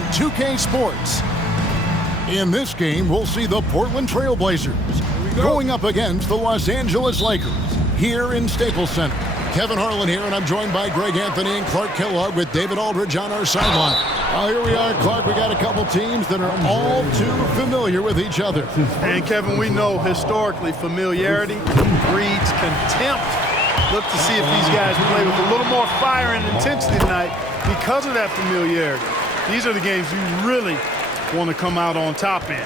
on 2K Sports. In this game, we'll see the Portland Trailblazers going up against the Los Angeles Lakers here in Staples Center. Kevin Harlan here, and I'm joined by Greg Anthony and Clark Kellogg with David Aldridge on our sideline. Here we are, Clark. We got a couple teams that are all too familiar with each other. And Kevin, we know historically familiarity breeds contempt. Look to see if these guys play with a little more fire and intensity tonight because of that familiarity. These are the games you really want to come out on top in.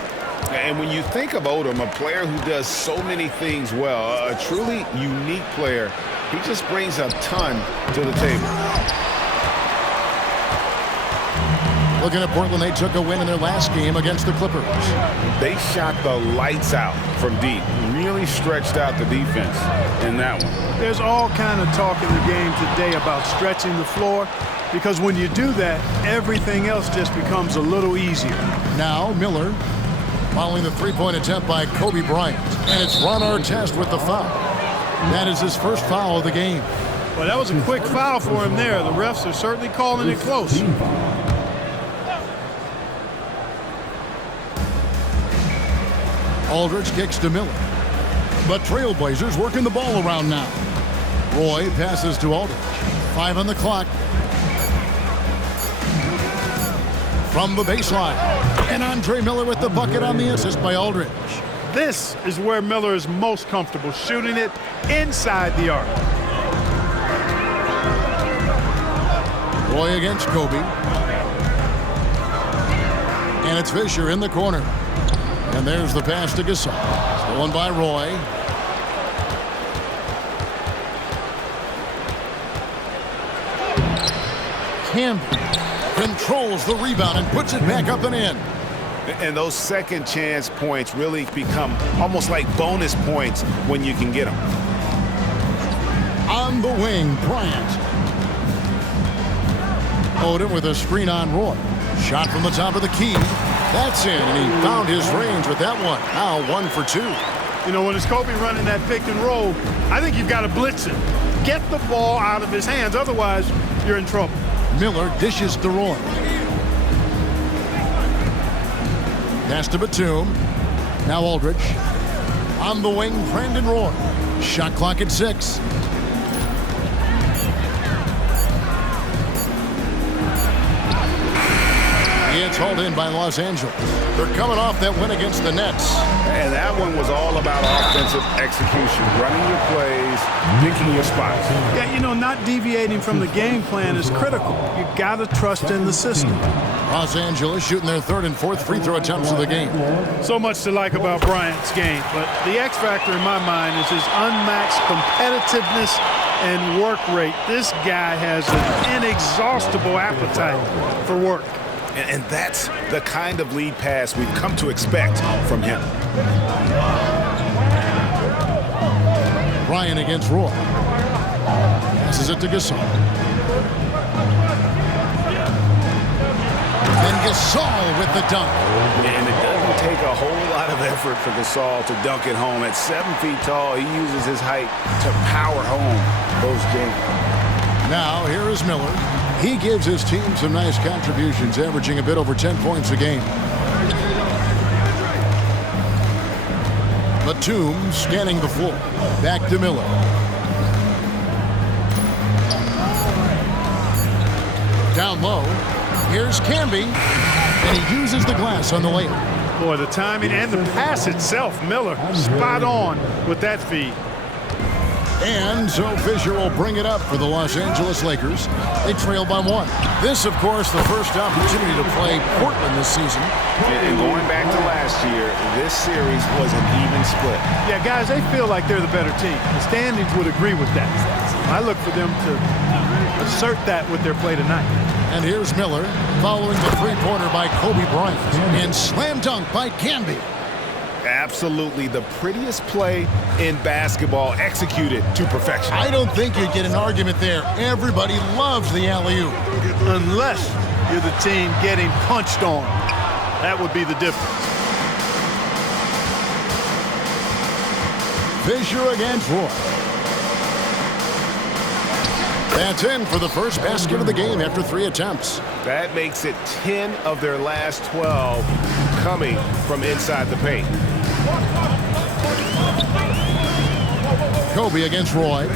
And when you think of Odom, a player who does so many things well, a truly unique player, he just brings a ton to the table. Looking at Portland, they took a win in their last game against the Clippers. They shot the lights out from deep, really stretched out the defense in that one. There's all kind of talk in the game today about stretching the floor, because when you do that, everything else just becomes a little easier. Now Miller following the three-point attempt by Kobe Bryant. And it's Ron Artest with the foul. That is his first foul of the game. Well, that was a quick foul for him there. The refs are certainly calling it close. Aldridge kicks to Miller. But Trailblazers working the ball around now. Roy passes to Aldridge. 5 on the clock. From the baseline. And Andre Miller with the bucket on the assist by Aldridge. This is where Miller is most comfortable, shooting it inside the arc. Roy against Kobe. And it's Fisher in the corner. And there's the pass to Gasol. Stolen by Roy. Campbell controls the rebound and puts it back up and in. And those second chance points really become almost like bonus points when you can get them. On the wing, Bryant. Odom with a screen on Roy. Shot from the top of the key. That's in, and he found his range with that one. Now 1 for 2. You know, when it's Kobe running that pick and roll, I think you've got to blitz him. Get the ball out of his hands, otherwise you're in trouble. Miller dishes to Roy. Pass to Batum. Now Aldridge. On the wing, Brandon Roy. Shot clock at 6. It's hauled in by Los Angeles. They're coming off that win against the Nets. And that one was all about offensive execution, running your plays, picking your spots. Yeah, you know, not deviating from the game plan is critical. You got to trust in the system. Los Angeles shooting their 3rd and 4th free throw attempts of the game. So much to like about Bryant's game, but the X factor in my mind is his unmatched competitiveness and work rate. This guy has an inexhaustible appetite for work. And that's the kind of lead pass we've come to expect from him. Ryan against Roy. Passes it to Gasol. Then Gasol with the dunk. And it doesn't take a whole lot of effort for Gasol to dunk it home. At 7 feet tall, he uses his height to power home those games. Now here is Miller. He gives his team some nice contributions, averaging a bit over 10 points a game. Batum scanning the floor. Back to Miller. Down low. Here's Camby. And he uses the glass on the layup. Boy, the timing and the pass itself, Miller, spot on with that feed. And so Fisher will bring it up for the Los Angeles Lakers. They trail by 1. This, of course, the first opportunity to play Portland this season. And going back to last year, this series was an even split. Yeah, guys, they feel like they're the better team. The standings would agree with that. I look for them to assert that with their play tonight. And here's Miller following the three-pointer by Kobe Bryant. And slam dunk by Camby. Absolutely the prettiest play in basketball, executed to perfection. I don't think you'd get an argument there. Everybody loves the alley-oop. Unless you're the team getting punched on. That would be the difference. Fisher against Roy. That's in for the first basket of the game after 3 attempts. That makes it 10 of their last 12 coming from inside the paint. Kobe against Roy.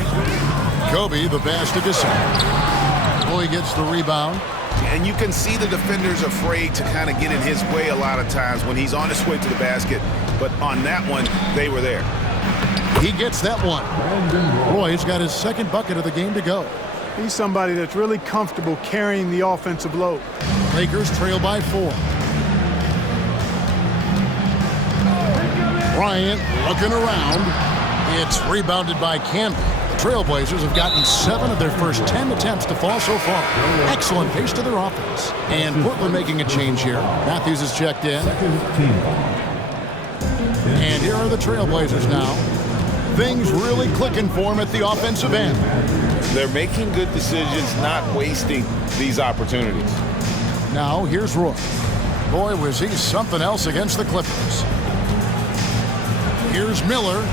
Kobe, the pass to Gasol. Roy gets the rebound. And you can see the defenders afraid to kind of get in his way a lot of times when he's on his way to the basket. But on that one, they were there. He gets that one. Roy's got his second bucket of the game to go. He's somebody that's really comfortable carrying the offensive load. Lakers trail by 4. Bryant looking around. It's rebounded by Campbell. The Trailblazers have gotten 7 of their first 10 attempts to fall so far. Excellent pace to their offense. And Portland making a change here. Matthews is checked in. And here are the Trailblazers now. Things really clicking for them at the offensive end. They're making good decisions, not wasting these opportunities. Now here's Roy. Boy, was he something else against the Clippers. Here's Miller.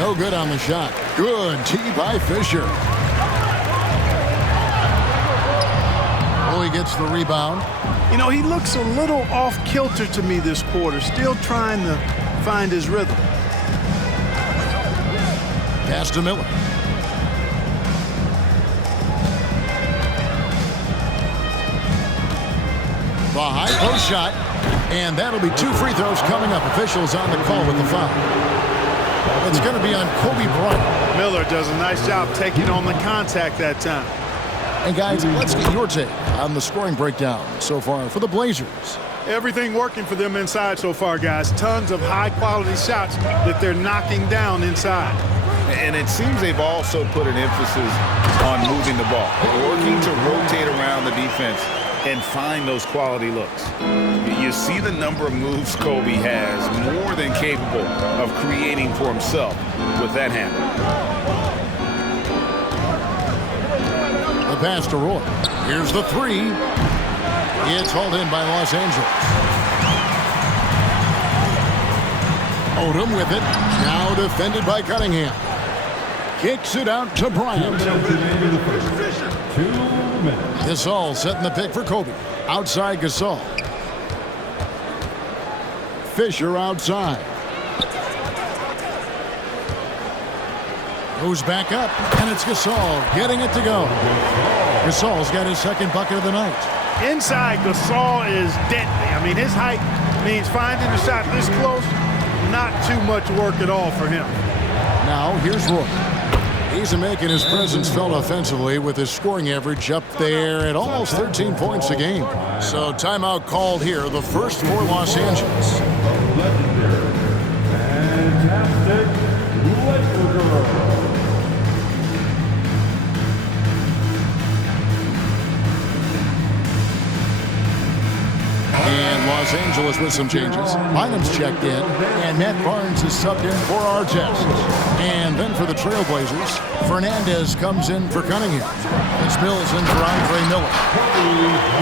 No good on the shot. Good tee by Fisher. Roy gets the rebound. You know, he looks a little off kilter to me this quarter, still trying to find his rhythm. Pass to Miller. The high post shot, and that'll be 2 free throws coming up. Officials on the call with the foul. It's going to be on Kobe Bryant. Miller does a nice job taking on the contact that time. And guys, let's get your take on the scoring breakdown so far for the Blazers. Everything working for them inside so far, guys. Tons of high-quality shots that they're knocking down inside. And it seems they've also put an emphasis on moving the ball, working to rotate around the defense and find those quality looks. You see the number of moves Kobe has, more than capable of creating for himself with that handle. The pass to Roy. Here's the 3. It's hauled in by Los Angeles. Odom with it. Now defended by Cunningham. Kicks it out to Bryant. Gasol setting the pick for Kobe. Outside Gasol. Fisher outside. Goes back up, and it's Gasol getting it to go. Gasol's got his second bucket of the night. Inside, Gasol is deadly. I mean, his height means finding a shot this close, not too much work at all for him. Now, here's Roy. He's making his presence felt offensively with his scoring average up there at almost 13 points a game. So timeout called here, the first for Los Angeles. And Los Angeles with some changes. Bynum's checked in, and Matt Barnes is subbed in for Artest. And then for the Trailblazers, Fernandez comes in for Cunningham. It's Mills in for Andre Miller.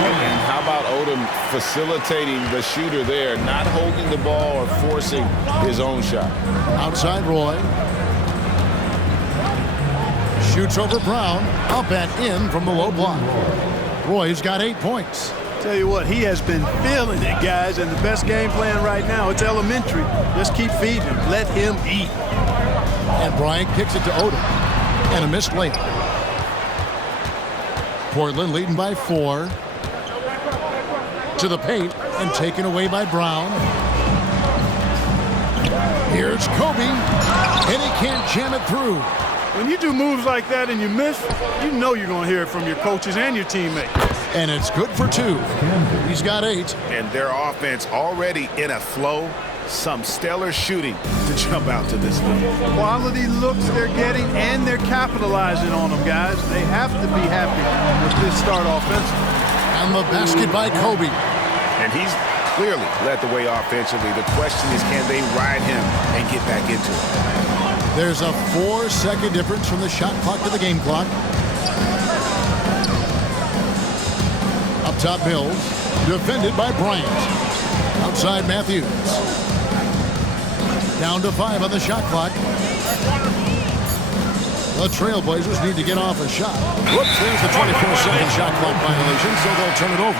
And how about Odom facilitating the shooter there, not holding the ball or forcing his own shot. Outside Roy. Shoots over Brown. Up and in from the low block. Roy's got 8 points. Tell you what, he has been feeling it, guys, and the best game plan right now, it's elementary. Just keep feeding him. Let him eat. And Bryant kicks it to Odom. And a missed layup. Portland leading by 4. To the paint and taken away by Brown. Here's Kobe. And he can't jam it through. When you do moves like that and you miss, you know you're going to hear it from your coaches and your teammates. And it's good for 2. He's got 8. And their offense already in a flow. Some stellar shooting to jump out to this lead. Quality looks they're getting, and they're capitalizing on them, guys. They have to be happy with this start offensively. And the basket by Kobe. And he's clearly led the way offensively. The question is, can they ride him and get back into it? There's a 4-second difference from the shot clock to the game clock. Up top, Mills. Defended by Bryant. Outside Matthews. Down to 5 on the shot clock. The Trailblazers need to get off a shot. Whoops, there's the 24-second shot clock violation, so they'll turn it over.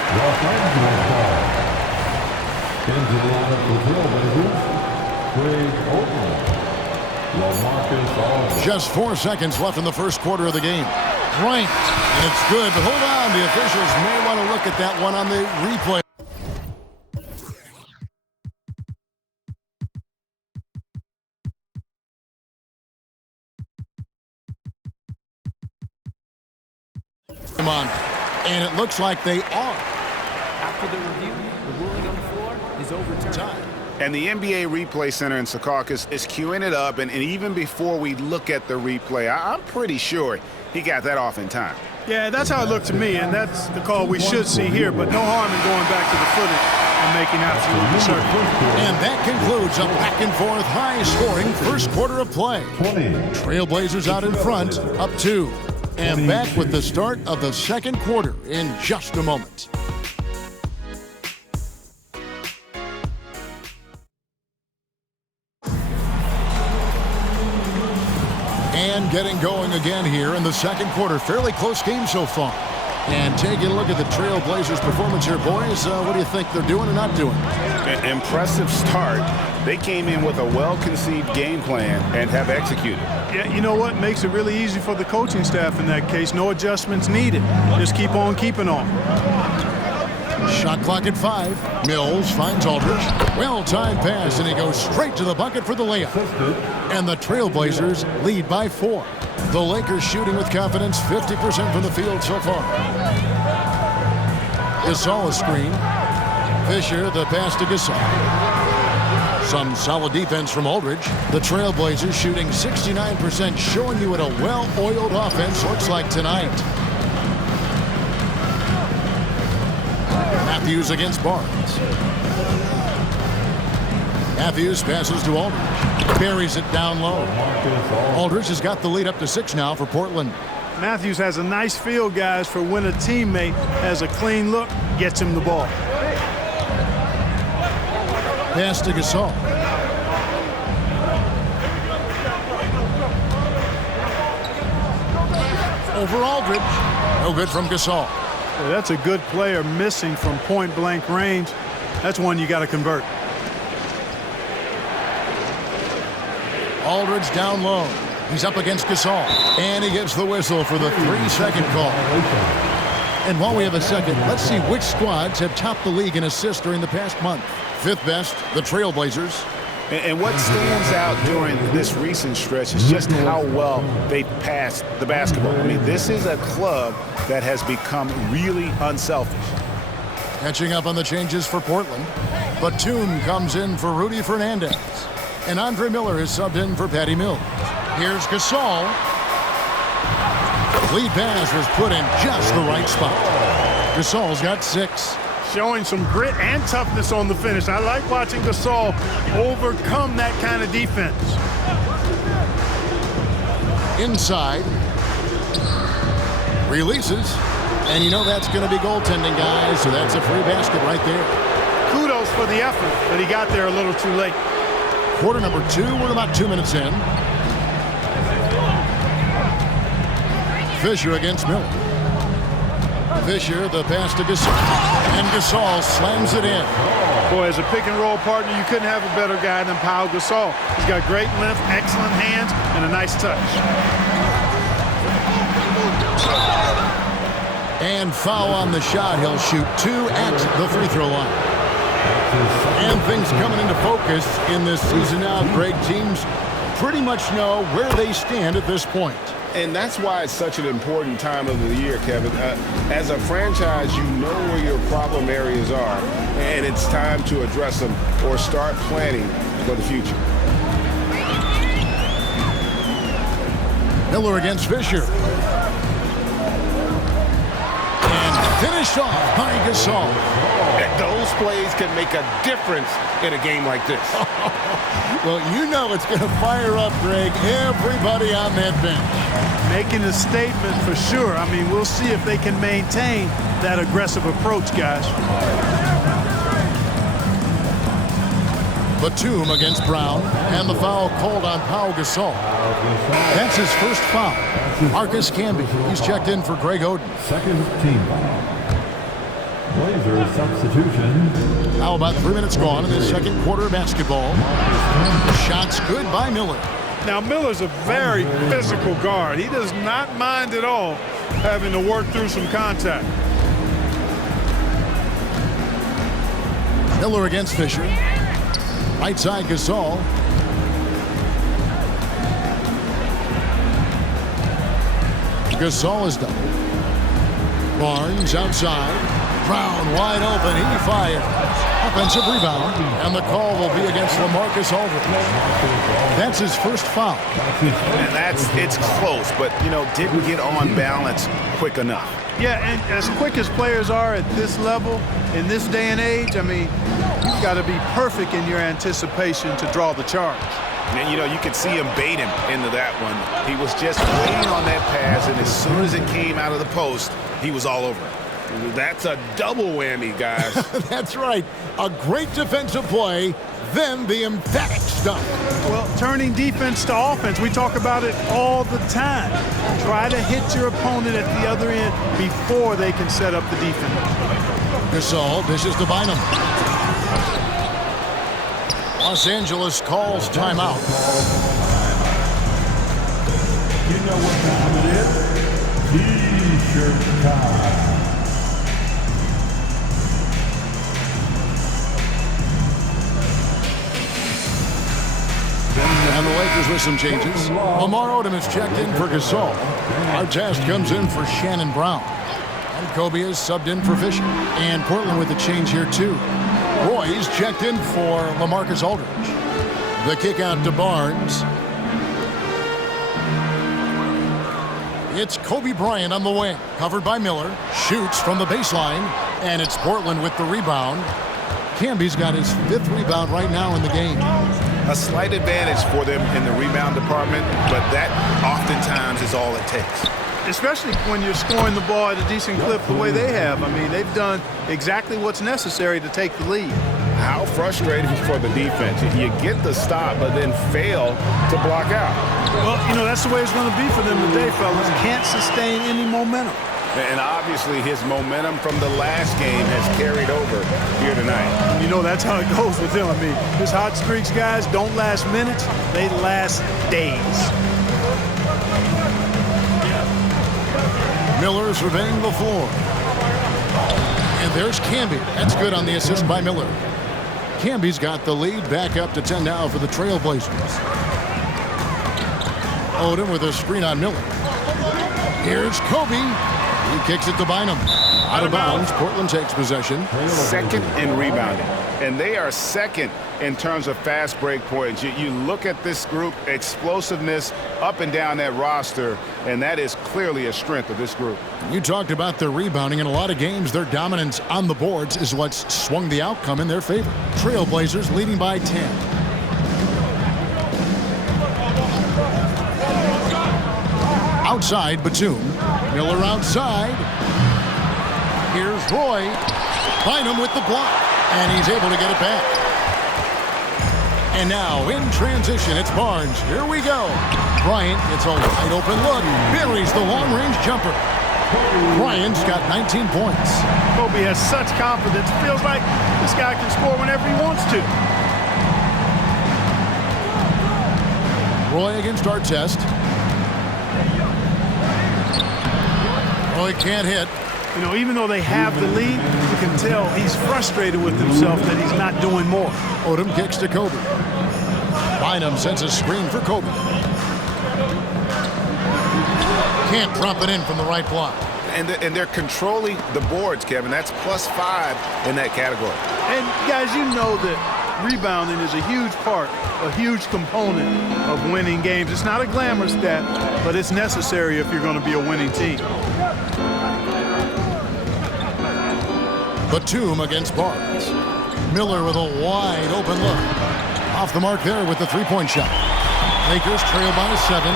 Just 4 seconds left in the first quarter of the game. Bryant, and it's good, but hold on. The officials may want to look at that one on the replay. Come on, and it looks like they are. After the review, the ruling on the floor is overturned. And the NBA Replay Center in Secaucus is queuing it up, and even before we look at the replay, I'm pretty sure he got that off in time. Yeah, that's how it looked to me, and that's the call we should see here, but no harm in going back to the footage and making absolutely certain. And that concludes a back-and-forth, high-scoring first quarter of play. Trailblazers out in front, up 2. And back with the start of the second quarter in just a moment. And getting going again here in the second quarter. Fairly close game so far. And taking a look at the Trailblazers' performance here, boys. What do you think they're doing or not doing? An impressive start. They came in with a well-conceived game plan and have executed. Yeah, you know what? Makes it really easy for the coaching staff in that case. No adjustments needed. Just keep on keeping on. Shot clock at 5. Mills finds Aldridge. Well-timed pass, and he goes straight to the bucket for the layup. And the Trailblazers lead by 4. The Lakers shooting with confidence, 50% from the field so far. Gasol a screen. Fisher, the pass to Gasol. Some solid defense from Aldridge. The Trailblazers shooting 69%, showing you what a well-oiled offense looks like tonight. Matthews against Barnes. Matthews passes to Aldridge. Buries it down low. Aldridge has got the lead up to 6 now for Portland. Matthews has a nice feel, guys, for when a teammate has a clean look, gets him the ball. Pass to Gasol. Over Aldridge. No good from Gasol. Well, that's a good player missing from point-blank range. That's one you got to convert. Aldridge down low. He's up against Gasol. And he gives the whistle for the 3-second call. And while we have a second, let's see which squads have topped the league in assists during the past month. 5th best, the Trailblazers. And what stands out during this recent stretch is just how well they passed the basketball. I mean, this is a club that has become really unselfish. Catching up on the changes for Portland. Batum comes in for Rudy Fernandez. And Andre Miller is subbed in for Patty Mills. Here's Gasol. Lead pass was put in just the right spot. Gasol's got 6. Showing some grit and toughness on the finish. I like watching Gasol overcome that kind of defense. Inside. Releases. And you know that's going to be goaltending, guys, so that's a free basket right there. Kudos for the effort, but he got there a little too late. Quarter number 2, we're about 2 minutes in. Fisher against Miller. Fisher, the pass to Gasol. And Gasol slams it in. Boy, as a pick-and-roll partner, you couldn't have a better guy than Pau Gasol. He's got great length, excellent hands, and a nice touch. And foul on the shot. He'll shoot 2 at the free throw line. And things coming into focus in this season now. Greg, teams pretty much know where they stand at this point. And that's why it's such an important time of the year, Kevin. As a franchise, you know where your problem areas are, and it's time to address them or start planning for the future. Miller against Fisher. And finished off by Gasol. Those plays can make a difference in a game like this. Well, you know it's going to fire up, Greg, everybody on that bench. Making a statement for sure. I mean, we'll see if they can maintain that aggressive approach, guys. Batum against Brown, and the foul called on Pau Gasol. That's his first foul. Marcus Camby, he's checked in for Greg Oden. Second team foul. Blazers substitution. Now about 3 minutes gone in the second quarter of basketball. Shots good by Miller. Now, Miller's a very physical guard. He does not mind at all having to work through some contact. Miller against Fisher. Right side Gasol. Gasol is double. Barnes outside. Brown wide open. He fires. Offensive rebound. And the call will be against LaMarcus Aldridge. That's his first foul. And it's close, but, didn't get on balance quick enough. Yeah, and as quick as players are at this level, in this day and age, I mean, you've got to be perfect in your anticipation to draw the charge. And, you could see him bait him into that one. He was just waiting on that pass, and as soon as it came out of the post, he was all over it. That's a double whammy, guys. That's right. A great defensive play, then the emphatic stuff. Well, turning defense to offense, we talk about it all the time. Try to hit your opponent at the other end before they can set up the defense. Gasol dishes to Bynum. Los Angeles calls timeout. You know what time it is? T-shirt time. And the Lakers with some changes. Lamar Odom is checked in for Gasol. Artest comes in for Shannon Brown. And Kobe is subbed in for Fisher. And Portland with a change here too. Roy's checked in for LaMarcus Aldridge. The kick out to Barnes. It's Kobe Bryant on the wing. Covered by Miller. Shoots from the baseline. And it's Portland with the rebound. Camby's got his 5th rebound right now in the game. A slight advantage for them in the rebound department, but that oftentimes is all it takes. Especially when you're scoring the ball at a decent clip the way they have. I mean, they've done exactly what's necessary to take the lead. How frustrating for the defense. You get the stop, but then fail to block out. Well, that's the way it's going to be for them today, fellas. Can't sustain any momentum. And obviously his momentum from the last game has carried over here tonight. That's how it goes with him. I mean, his hot streaks, guys, don't last minutes. They last days. Miller surveying the floor. And there's Camby. That's good on the assist by Miller. Camby's got the lead back up to 10 now for the Trailblazers. Odom with a screen on Miller. Here's Kobe. He kicks it to Bynum. Out of bounds. Portland takes possession. Second in rebounding. And they are second in terms of fast break points. You look at this group, explosiveness up and down that roster, and that is clearly a strength of this group. You talked about their rebounding. In a lot of games, their dominance on the boards is what's swung the outcome in their favor. Trailblazers leading by 10. Outside, Batum. Miller outside. Here's Roy. Bynum with the block. And he's able to get it back. And now, in transition, it's Barnes. Here we go. Bryant gets a wide open look. Buries the long-range jumper. Bryant's got 19 points. Kobe has such confidence. Feels like this guy can score whenever he wants to. Roy against Artest. Roy can't hit. Even though they have the lead, you can tell he's frustrated with himself that he's not doing more. Odom kicks to Kobe. Bynum sends a screen for Kobe. Can't drop it in from the right block. And they're controlling the boards, Kevin. That's +5 in that category. And, guys, you know that rebounding is a huge part, a huge component of winning games. It's not a glamour stat, but it's necessary if you're going to be a winning team. Batum against Barnes. Miller with a wide open look. Off the mark there with the three-point shot. Lakers trail by 7.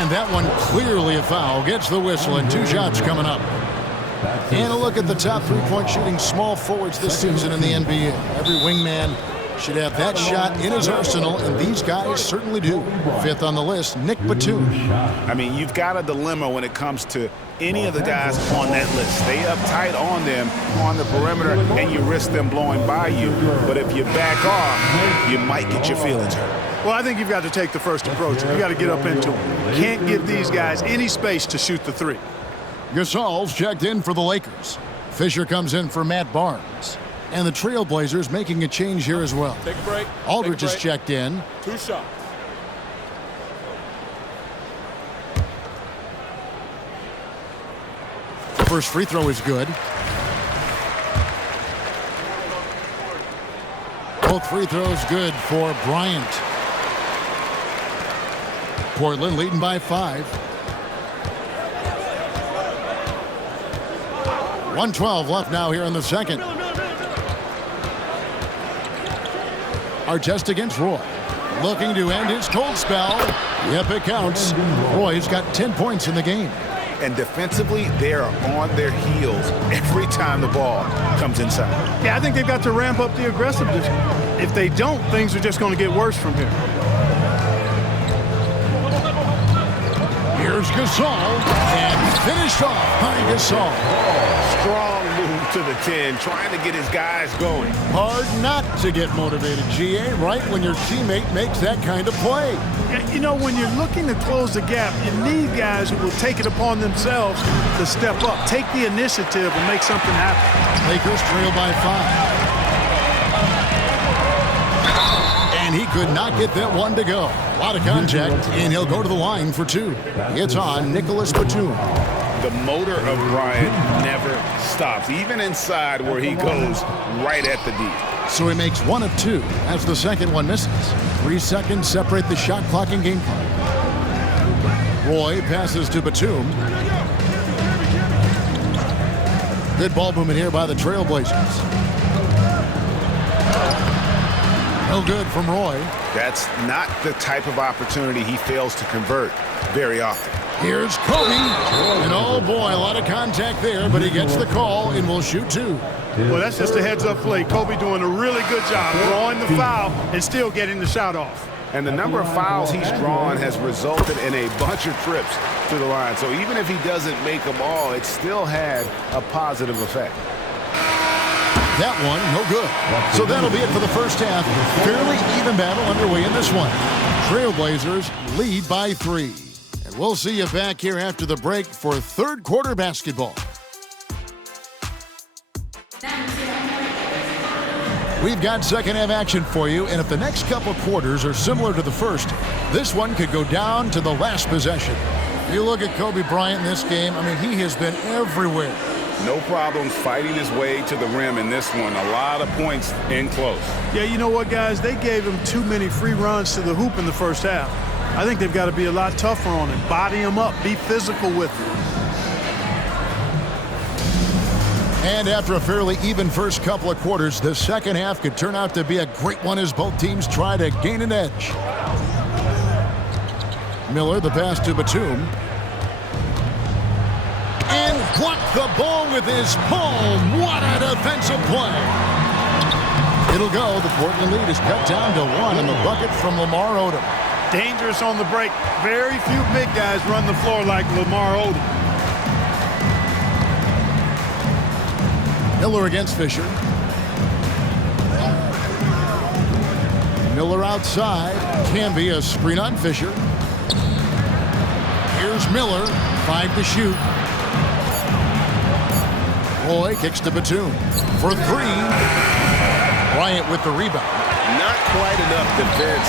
And that one clearly a foul. Gets the whistle and 2 shots coming up. And a look at the top three-point shooting small forwards this season in the NBA. Every wingman should have that shot in his arsenal, and these guys certainly do. Fifth on the list, Nick Batum. I mean, you've got a dilemma when it comes to any of the guys on that list. Stay up tight on them on the perimeter, and you risk them blowing by you. But if you back off, you might get your feelings hurt. Well, I think you've got to take the first approach. You got to get up into them. Can't give these guys any space to shoot the three. Gasol's checked in for the Lakers. Fisher comes in for Matt Barnes. And the Trailblazers making a change here as well. Take a break. Aldridge is checked in. 2 shots. First free throw is good. Both free throws good for Bryant. Portland leading by 5. 1:12 left now here in the second. Artest against Roy. Looking to end his cold spell. Yep, it counts. Roy's got 10 points in the game. And defensively, they are on their heels every time the ball comes inside. Yeah, I think they've got to ramp up the aggressiveness. If they don't, things are just going to get worse from here. Here's Gasol, and finished off by Gasol. Strong move to the 10, trying to get his guys going. Hard not to get motivated, GA, right when your teammate makes that kind of play. You know, when you're looking to close the gap, you need guys who will take it upon themselves to step up, take the initiative, and make something happen. Lakers trail by 5. And he could not get that one to go. A lot of contact, and he'll go to the line for 2. It's on Nicholas Batum. The motor of Bryant never stops, even inside where he goes right at the D. So he makes 1 of 2 as the second one misses. 3 seconds separate the shot clock and game clock. Roy passes to Batum. Good ball movement here by the Trailblazers. No good from Roy. That's not the type of opportunity he fails to convert very often. Here's Kobe. And oh boy, a lot of contact there, but he gets the call and will shoot 2. Well, that's just a heads-up play. Kobe doing a really good job drawing the foul and still getting the shot off. And the number of fouls he's drawn has resulted in a bunch of trips to the line. So even if he doesn't make them all, it still had a positive effect. That one, no good. So that'll be it for the first half. Fairly even battle underway in this one. Trailblazers lead by 3. And we'll see you back here after the break for third quarter basketball. We've got second half action for you, and if the next couple quarters are similar to the first, this one could go down to the last possession. You look at Kobe Bryant in this game, I mean, he has been everywhere. No problems fighting his way to the rim in this one. A lot of points in close. Yeah, you know what, guys? They gave him too many free runs to the hoop in the first half. I think they've got to be a lot tougher on him. Body him up. Be physical with him. And after a fairly even first couple of quarters, the second half could turn out to be a great one as both teams try to gain an edge. Miller, the pass to Batum. And blocked the ball with his palm. What a defensive play. It'll go. The Portland lead is cut down to 1 in the bucket from Lamar Odom. Dangerous on the break. Very few big guys run the floor like Lamar Odom. Miller against Fisher. Miller outside. Can be a screen on Fisher. Here's Miller. 5 to shoot. Roy kicks to Batum for 3. Bryant with the rebound. Not quite enough defense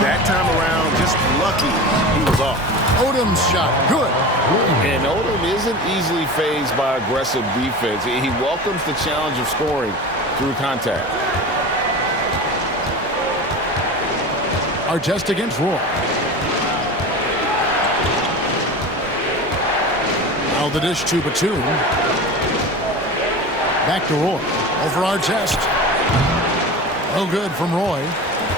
that time around. Just lucky he was off. Odom's shot, good. And Odom isn't easily fazed by aggressive defense. He welcomes the challenge of scoring through contact. Artest against Roy. Now the dish to Batum. Back to Roy. Over Artest. No good from Roy.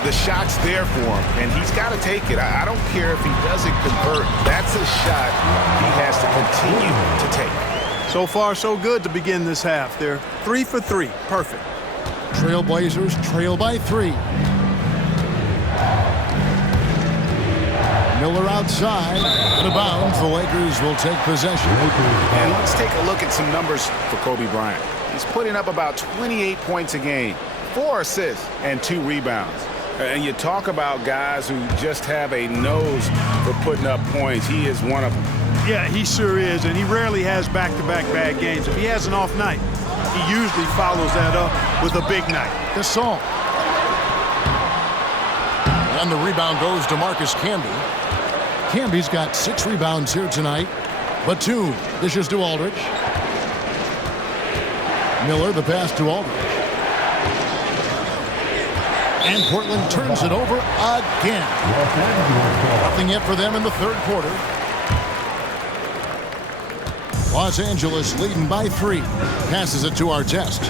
The shot's there for him, and he's got to take it. I don't care if he doesn't convert. That's a shot he has to continue to take. So So far, so good to begin this half. They're 3 for 3. Perfect. Trailblazers trail by 3. Miller outside, out of bounds. The Lakers will take possession. And let's take a look at some numbers for Kobe Bryant. He's putting up about 28 points a game, 4 assists, and 2 rebounds. And you talk about guys who just have a nose for putting up points. He is one of them. Yeah, he sure is, and he rarely has back-to-back bad games. If he has an off night, he usually follows that up with a big night. Gasol. And the rebound goes to Marcus Camby. Camby's got 6 rebounds here tonight. Batum dishes to Aldridge. Miller, the pass to Aldridge. And Portland turns it over again. Nothing yet for them in the third quarter. Los Angeles leading by 3. Passes it to Artest.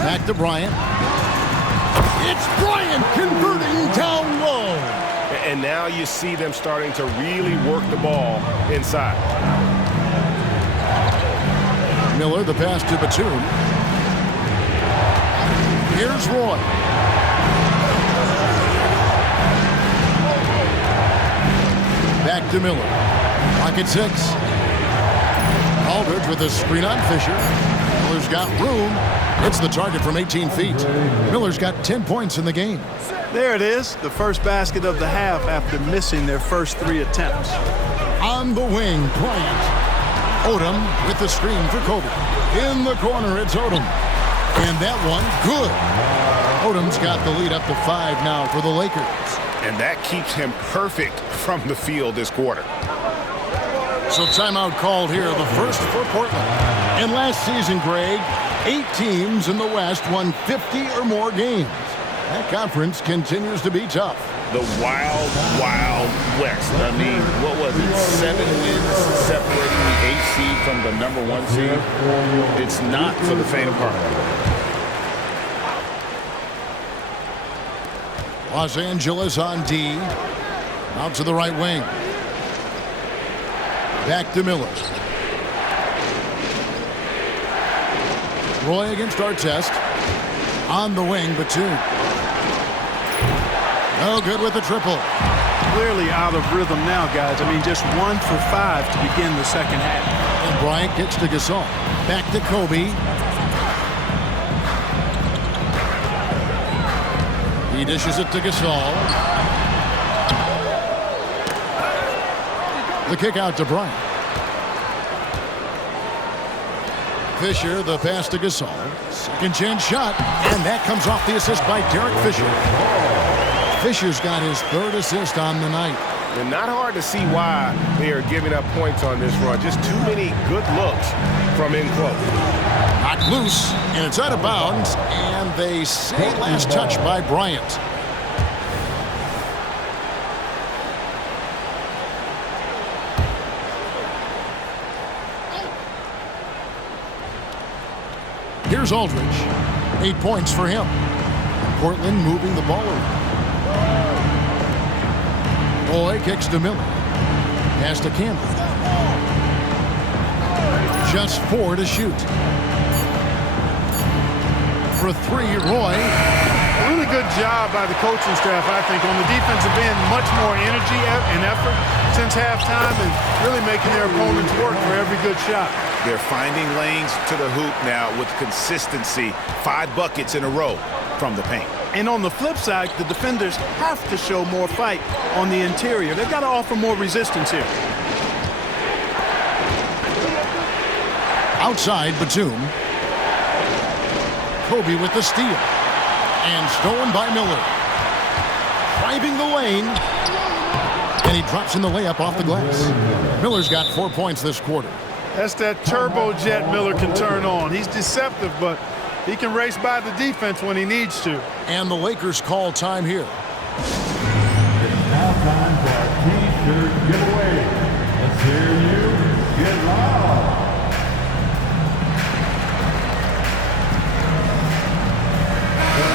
Back to Bryant. It's Bryant converting down low. And now you see them starting to really work the ball inside. Miller, the pass to Batum. Here's Roy. Back to Miller. Pocket 6. Aldridge with a screen on Fisher. Miller's got room. It's the target from 18 feet. Miller's got 10 points in the game. There it is, the first basket of the half after missing their first 3 attempts. On the wing, Bryant. Odom with the screen for Kobe. In the corner, it's Odom. And that one, good. Odom's got the lead up to 5 now for the Lakers. And that keeps him perfect from the field this quarter. So timeout called here, the first for Portland. And last season, Greg, 8 teams in the West won 50 or more games. That conference continues to be tough. The wild, wild West. I mean, what was it? 7 wins separating the 8th seed from the number 1 seed. It's not for the faint of heart. Los Angeles on D. Out to the right wing. Back to Miller. Roy against Artest. On the wing, Batum. No good with the triple. Clearly out of rhythm now, guys. I mean, just 1 for 5 to begin the second half. And Bryant gets to Gasol. Back to Kobe. He dishes it to Gasol. The kick out to Bryant. Fisher, the pass to Gasol. Second chance shot. And that comes off the assist by Derek Fisher. Fisher's got his 3rd assist on the night. And not hard to see why they are giving up points on this run. Just too many good looks from in close. Knocked loose, and it's out of bounds, and they say last touch by Bryant. Here's Aldridge. 8 points for him. Portland moving the ball around. Roy kicks to Miller. Pass to Campbell. Just 4 to shoot. For 3, Roy. Really good job by the coaching staff, I think, on the defensive end. Much more energy and effort since halftime and really making their opponents work for every good shot. They're finding lanes to the hoop now with consistency. 5 buckets in a row from the paint. And on the flip side, the defenders have to show more fight on the interior. They've got to offer more resistance here. Outside, Batum. Kobe with the steal. And stolen by Miller. Driving the lane. And he drops in the layup off the glass. Miller's got 4 points this quarter. That's that turbojet Miller can turn on. He's deceptive, but he can race by the defense when he needs to. And the Lakers call time here. It's now time for our T-shirt giveaway. Let's hear you get loud.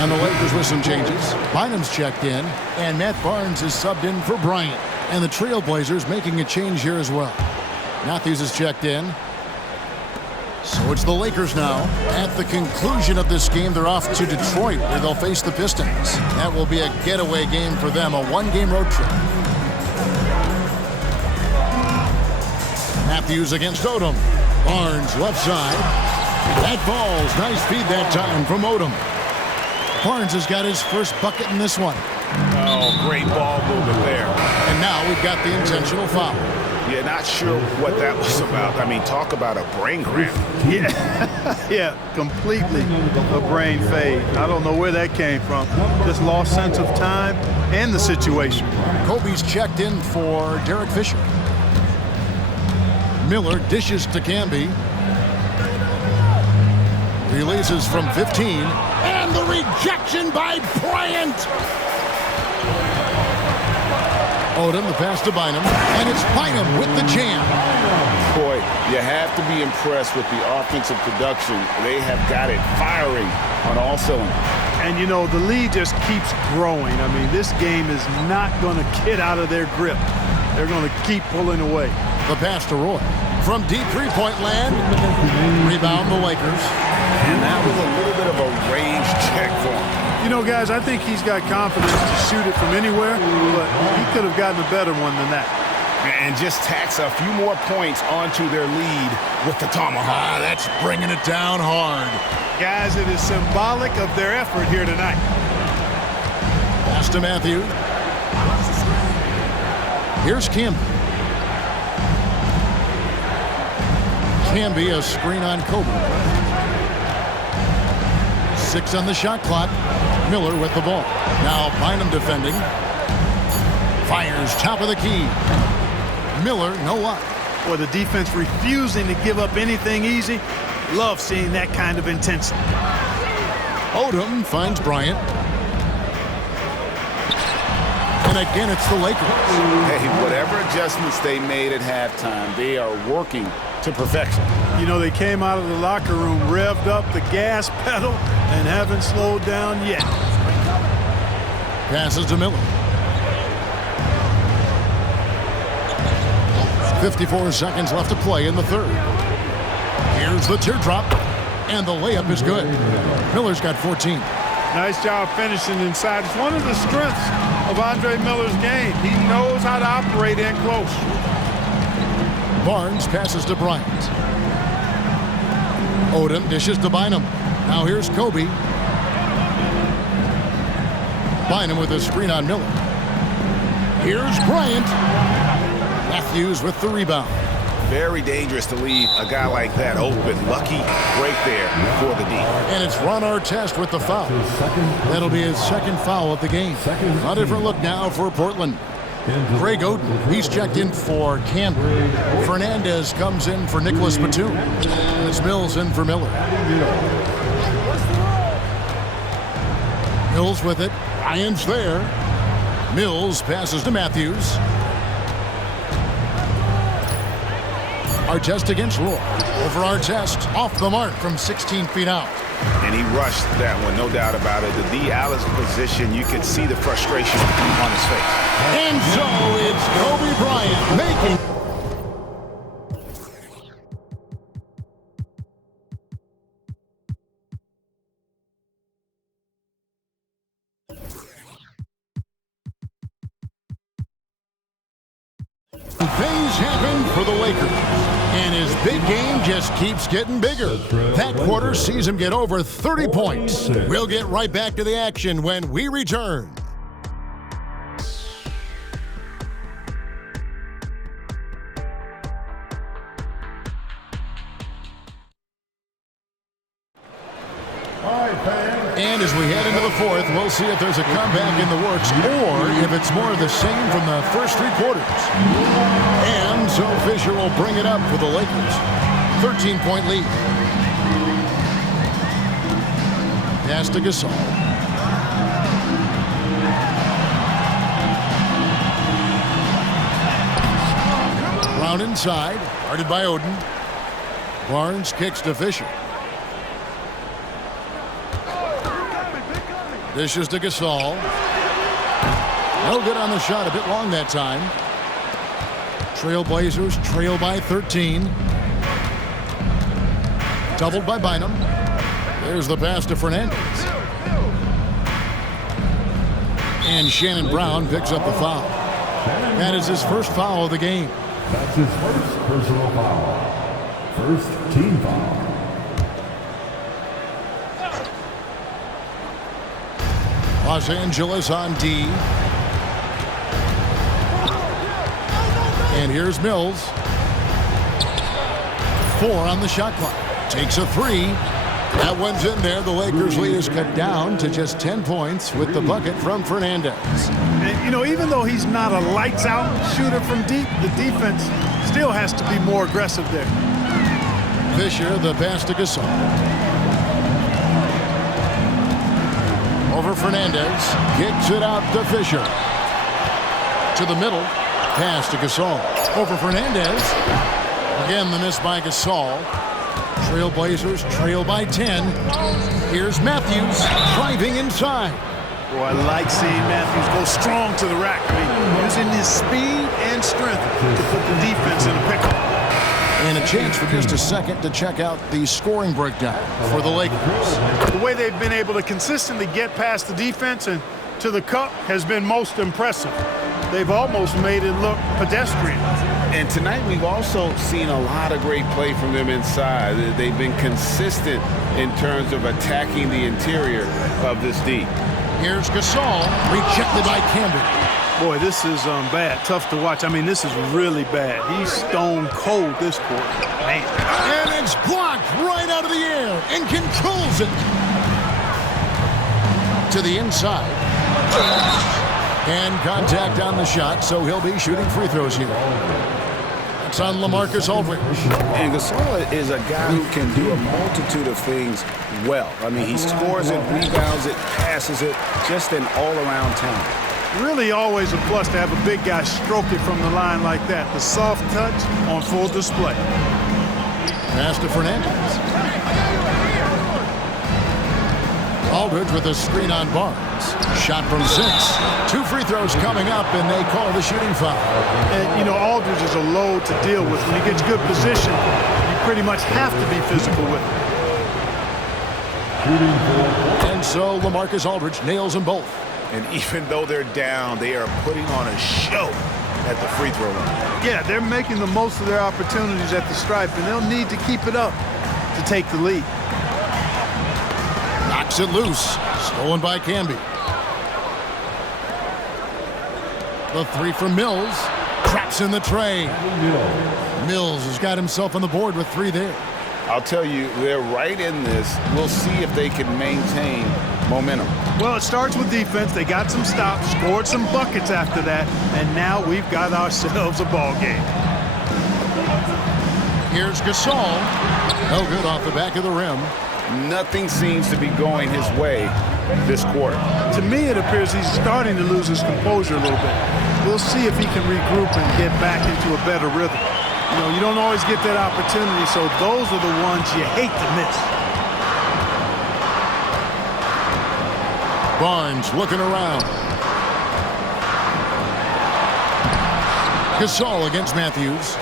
And the Lakers with some changes. Bynum's checked in, and Matt Barnes is subbed in for Bryant. And the Trailblazers making a change here as well. Matthews is checked in. So it's the Lakers now. At the conclusion of this game, they're off to Detroit, where they'll face the Pistons. That will be a getaway game for them, a one-game road trip. Matthews against Odom. Barnes left side. That falls. Nice feed that time from Odom. Barnes has got his first bucket in this one. Oh, great ball movement there. And now we've got the intentional foul. Yeah, not sure what that was about. I mean, talk about a brain cramp. Yeah, completely a brain fade. I don't know where that came from. Just lost sense of time and the situation. Kobe's checked in for Derek Fisher. Miller dishes to Camby. Releases from 15. And the rejection by Bryant. Odom, the pass to Bynum. And it's Bynum with the jam. Boy, you have to be impressed with the offensive production. They have got it firing on all cylinders. And, you know, the lead just keeps growing. I mean, this game is not going to get out of their grip. They're going to keep pulling away. The pass to Roy. From deep three-point land. Rebound the Lakers. And that was a little bit of a range check for him. You know, guys, I think he's got confidence to shoot it from anywhere, but he could have gotten a better one than that. And just tacks a few more points onto their lead with the tomahawk. That's bringing it down hard. Guys, it is symbolic of their effort here tonight. Pass to Matthews. Here's Camby. Camby, a screen on Kobe. 6 on the shot clock. Miller with the ball. Now Bynum defending. Fires top of the key. Miller, no luck. Boy, the defense refusing to give up anything easy. Love seeing that kind of intensity. Odom finds Bryant. And again, it's the Lakers. Hey, whatever adjustments they made at halftime, they are working to perfection. You know, they came out of the locker room, revved up the gas pedal, and haven't slowed down yet. Passes to Miller. 54 seconds left to play in the third. Here's the teardrop, and the layup is good. Miller's got 14. Nice job finishing inside. It's one of the strengths of Andre Miller's game. He knows how to operate in close. Barnes passes to Bryant. Odom dishes to Bynum. Now here's Kobe. Bynum with a screen on Miller. Here's Bryant. Matthews with the rebound. Very dangerous to leave a guy like that open. Lucky break there for the D. And it's Ron Artest with the foul. That'll be his second foul of the game. A different look now for Portland. Greg Oden, he's checked in for Campbell. Fernandez comes in for Nicholas Batum. And it's Mills in for Miller. Mills with it. Ryan's there. Mills passes to Matthews. Artest against Roy. Over Artest, off the mark from 16 feet out. And he rushed that one, no doubt about it. The D out of position, you can see the frustration on his face. And so it's Kobe Bryant making. Things happen for the Lakers, and his big game just keeps getting bigger. That quarter sees him get over 30 points. We'll get right back to the action when we return. And as we head into the fourth, we'll see if there's a comeback in the works or if it's more of the same from the first three quarters. And so Fisher will bring it up for the Lakers. 13-point lead. Pass to Gasol. Brown inside, guarded by Oden. Barnes kicks to Fisher. Dishes to Gasol. No good on the shot, a bit long that time. Trailblazers trail by 13. Doubled by Bynum. There's the pass to Fernandez. And Shannon Brown picks up the foul. That is his first foul of the game. That's his first personal foul. First team foul. Los Angeles on D. And here's Mills. 4 on the shot clock. Takes a 3. That one's in there. The Lakers' lead is cut down to just 10 points with the bucket from Fernandez. And, you know, even though he's not a lights-out shooter from deep, the defense still has to be more aggressive there. Fisher, the pass to Gasol. Over Fernandez. Kicks it out to Fisher. To the middle. Pass to Gasol. Over Fernandez. Again, the miss by Gasol. Trailblazers trail by 10. Here's Matthews driving inside. Boy, I like seeing Matthews go strong to the rack. I mean, using his speed and strength to put the defense in a pickle. And a chance for just a second to check out the scoring breakdown for the Lakers. The way they've been able to consistently get past the defense and to the cup has been most impressive. They've almost made it look pedestrian. And tonight we've also seen a lot of great play from them inside. They've been consistent in terms of attacking the interior of this D. Here's Gasol, rejected by Camby. Boy, this is bad. Tough to watch. I mean, this is really bad. He's stone cold this quarter. Man. And it's blocked right out of the air and controls it. To the inside. And contact on the shot, so he'll be shooting free throws here. It's on LaMarcus Aldridge. And Gasol is a guy who can do a multitude of things well. I mean, he scores it, rebounds it, passes it, just an all-around talent. Really always a plus to have a big guy stroke it from the line like that. The soft touch on full display. Pass to Fernandez. Aldridge with a screen on Barnes. Shot from 6. 2 free throws coming up, and they call the shooting foul. And, you know, Aldridge is a load to deal with. When he gets good position, you pretty much have to be physical with him. And so LaMarcus Aldridge nails them both. And even though they're down, they are putting on a show at the free throw line. Yeah, they're making the most of their opportunities at the stripe, and they'll need to keep it up to take the lead. Knocks it loose. Stolen by Camby. The 3 from Mills. Traps in the tray. Mills has got himself on the board with 3 there. I'll tell you, they're right in this. We'll see if they can maintain momentum. Well, it starts with defense. They got some stops, scored some buckets after that, and now we've got ourselves a ball game. Here's Gasol. No good off the back of the rim. Nothing seems to be going his way this quarter. To me, it appears he's starting to lose his composure a little bit. We'll see if he can regroup and get back into a better rhythm. You know, you don't always get that opportunity, so those are the ones you hate to miss. Barnes looking around. Gasol against Matthews.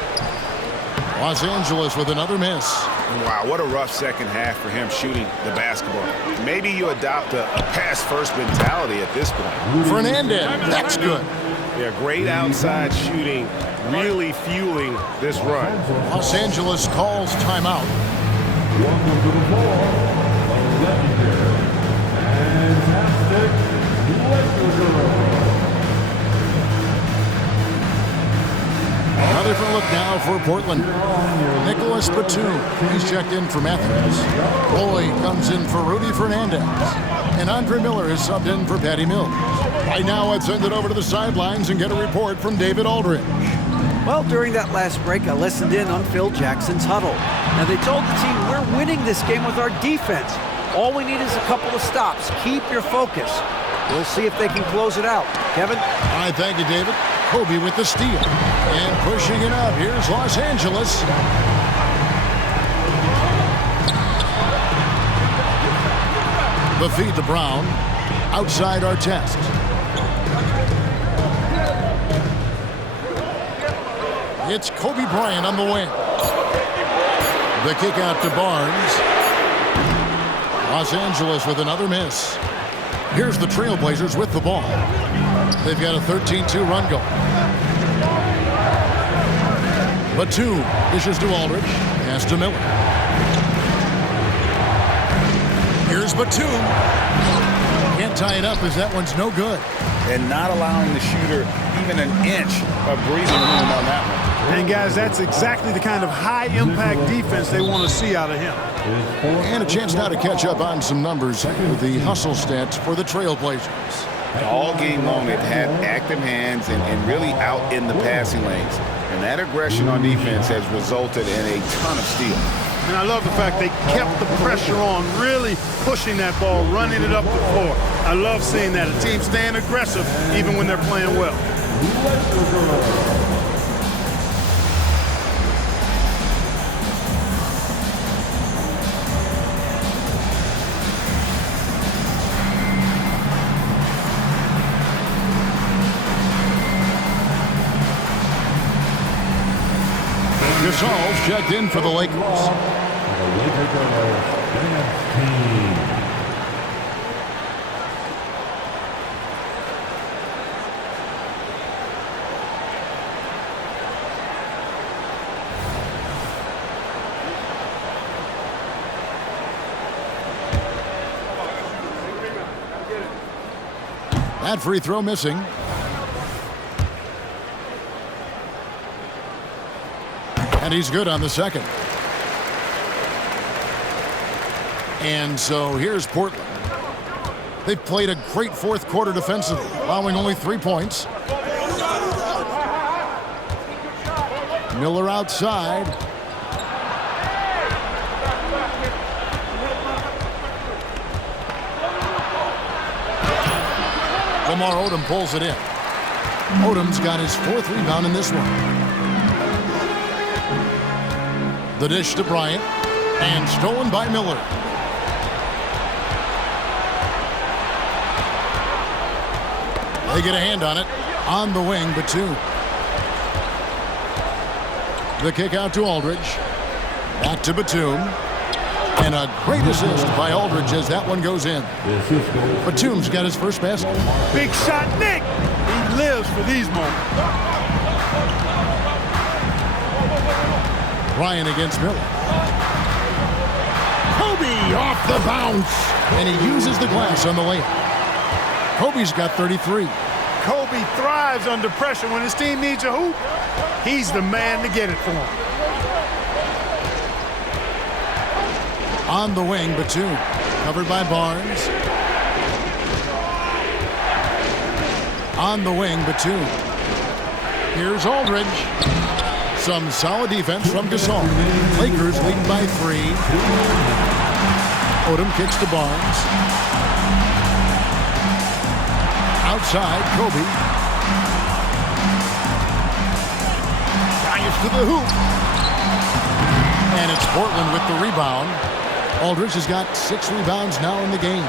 Los Angeles with another miss. Wow, what a rough second half for him shooting the basketball. Maybe you adopt a pass-first mentality at this point. Fernandez, that's good. Yeah, great outside shooting, really fueling this run. Los Angeles calls timeout. Welcome to the floor, the legendary, fantastic Lakers. Another different look now for Portland. Nicholas Batum, he's checked in for Matthews. Roy comes in for Rudy Fernandez. And Andre Miller is subbed in for Patty Mills. Right now, let's send it over to the sidelines and get a report from David Aldridge. Well, during that last break, I listened in on Phil Jackson's huddle. Now, they told the team, we're winning this game with our defense. All we need is a couple of stops. Keep your focus. We'll see if they can close it out. Kevin? All right, thank you, David. Kobe with the steal. And pushing it up. Here's Los Angeles. The feed to Brown. Outside Artest. It's Kobe Bryant on the wing. The kick out to Barnes. Los Angeles with another miss. Here's the Trailblazers with the ball. They've got a 13-2 run going. Batum dishes to Aldridge. Pass to Miller. Here's Batum. Can't tie it up as that one's no good. And not allowing the shooter even an inch of breathing room on that one. And guys, that's exactly the kind of high-impact defense they want to see out of him. And a chance now to catch up on some numbers with the hustle stats for the Trailblazers. All game long, they've had active hands and really out in the passing lanes. And that aggression on defense has resulted in a ton of steals. And I love the fact they kept the pressure on, really pushing that ball, running it up the floor. I love seeing that. A team staying aggressive even when they're playing well. Gasol's checked in for the Lakers. That free throw missing. And he's good on the second. And so here's Portland. They've played a great fourth quarter defensively, allowing only 3 points. Miller outside. Lamar Odom pulls it in. Odom's got his 4th rebound in this one. The dish to Bryant, and stolen by Miller. They get a hand on it. On the wing, Batum. The kick out to Aldridge. Back to Batum. And a great assist by Aldridge as that one goes in. Batum's got his first basket. Big shot, Nick. He lives for these moments. Bryant against Miller. Kobe off the bounce. And he uses the glass on the layup. Kobe's got 33. Kobe thrives under pressure. When his team needs a hoop, he's the man to get it for him. On the wing, Batum. Covered by Barnes. On the wing, Batum. Here's Aldridge. Some solid defense from Gasol. Lakers leading by 3. Odom kicks to Barnes. Outside, Kobe. Drives to the hoop. And it's Portland with the rebound. Aldridge has got 6 rebounds now in the game.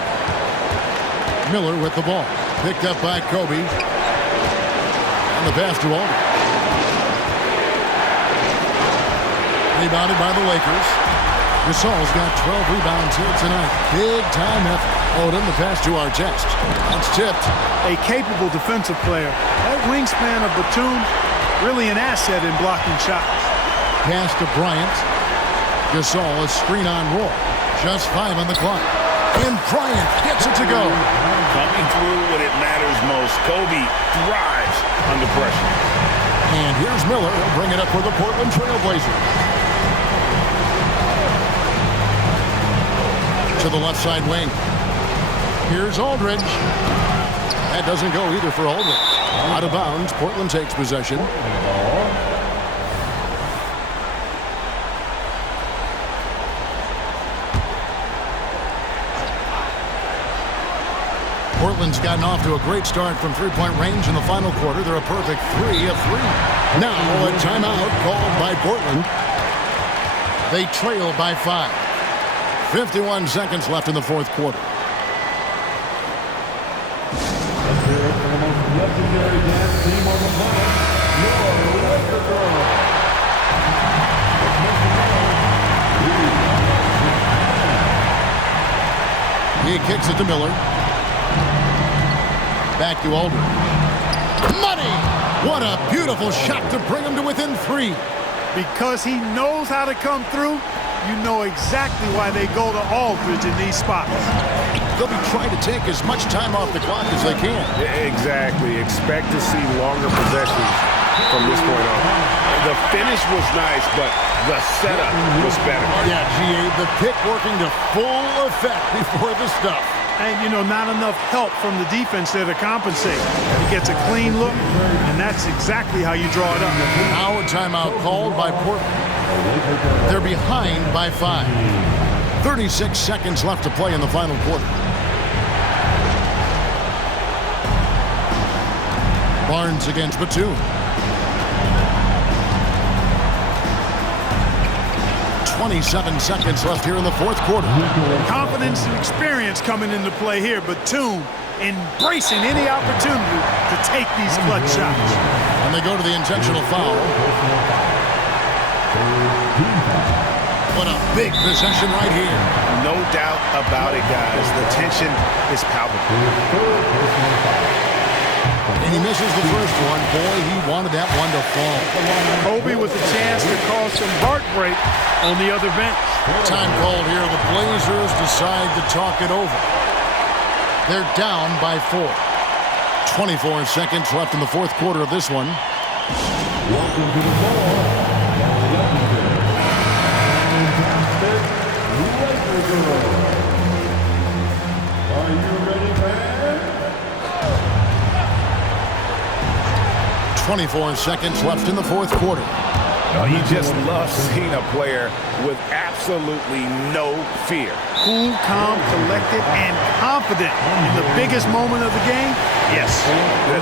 Miller with the ball. Picked up by Kobe. And the pass to Aldridge. Rebounded by the Lakers. Gasol's got 12 rebounds here tonight. Big time effort. Odom, the pass to Artest. That's tipped. A capable defensive player. That wingspan of Batum, really an asset in blocking shots. Pass to Bryant. Gasol, a screen on roll. Just 5 on the clock. And Bryant gets it to go. Coming through when it matters most. Kobe thrives under pressure. And here's Miller. He'll bring it up for the Portland Trailblazers. To the left side wing. Here's Aldridge. That doesn't go either for Aldridge. Out of bounds. Portland takes possession. Portland's gotten off to a great start from three-point range in the final quarter. They're a perfect 3 of 3. Now a timeout called by Portland. They trail by 5. 51 seconds left in the fourth quarter. Let's hear it for the most legendary dance team on the planet, your Laker Girls. He kicks it to Miller. Back to Aldridge. Money! What a beautiful shot to bring him to within 3. Because he knows how to come through, you know exactly why they go to Aldridge in these spots. They'll be trying to take as much time off the clock as they can. Exactly. Expect to see longer possessions from this point on. The finish was nice, but the setup was better. Yeah, GA, the pick working to full effect before the stuff. And, you know, not enough help from the defense there to compensate. He gets a clean look, and that's exactly how you draw it up. Now a timeout called by Portland. They're behind by 5. 36 seconds left to play in the final quarter. Barnes against Batum. 27 seconds left here in the fourth quarter. Confidence and experience coming into play here. Batum embracing any opportunity to take these clutch shots. And they go to the intentional foul. What a big possession right here. No doubt about it, guys. The tension is palpable. And he misses the first one. Boy, he wanted that one to fall. Kobe with a chance to cause some heartbreak on the other bench. Time called here. The Blazers decide to talk it over. They're down by 4. 24 seconds left in the fourth quarter of this one. Welcome to the ball. Are you ready, fans? 24 seconds left in the fourth quarter. Oh, you just love seeing a player with absolutely no fear. Cool, calm, collected, and confident in the biggest moment of the game. Yes.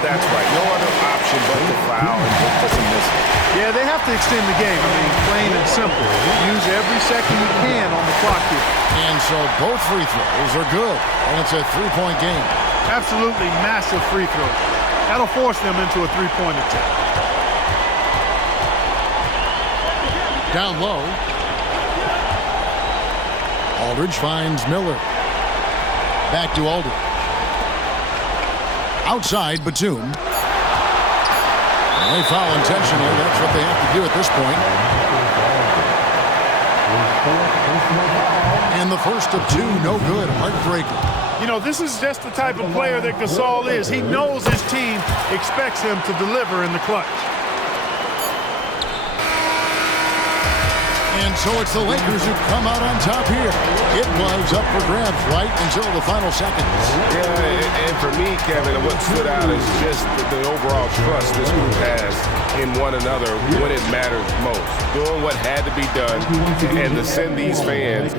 That's right. No other option but to foul and look for some misses. Yeah, they have to extend the game. I mean, plain and simple. Use every second you can on the clock here. And so both free throws are good. And it's a three-point game. Absolutely massive free throw. That'll force them into a three-point attempt. Down low. Aldridge finds Miller. Back to Aldridge. Outside Batum. And they foul intentionally. That's what they have to do at this point. And the first of 2, no good. Heartbreaker. You know, this is just the type of player that Gasol is. He knows his team expects him to deliver in the clutch. And so it's the Lakers who come out on top here. It was up for grabs right until the final seconds. Yeah, and for me, Kevin, what stood out is just the overall trust this group has in one another when it matters most. Doing what had to be done and to send these fans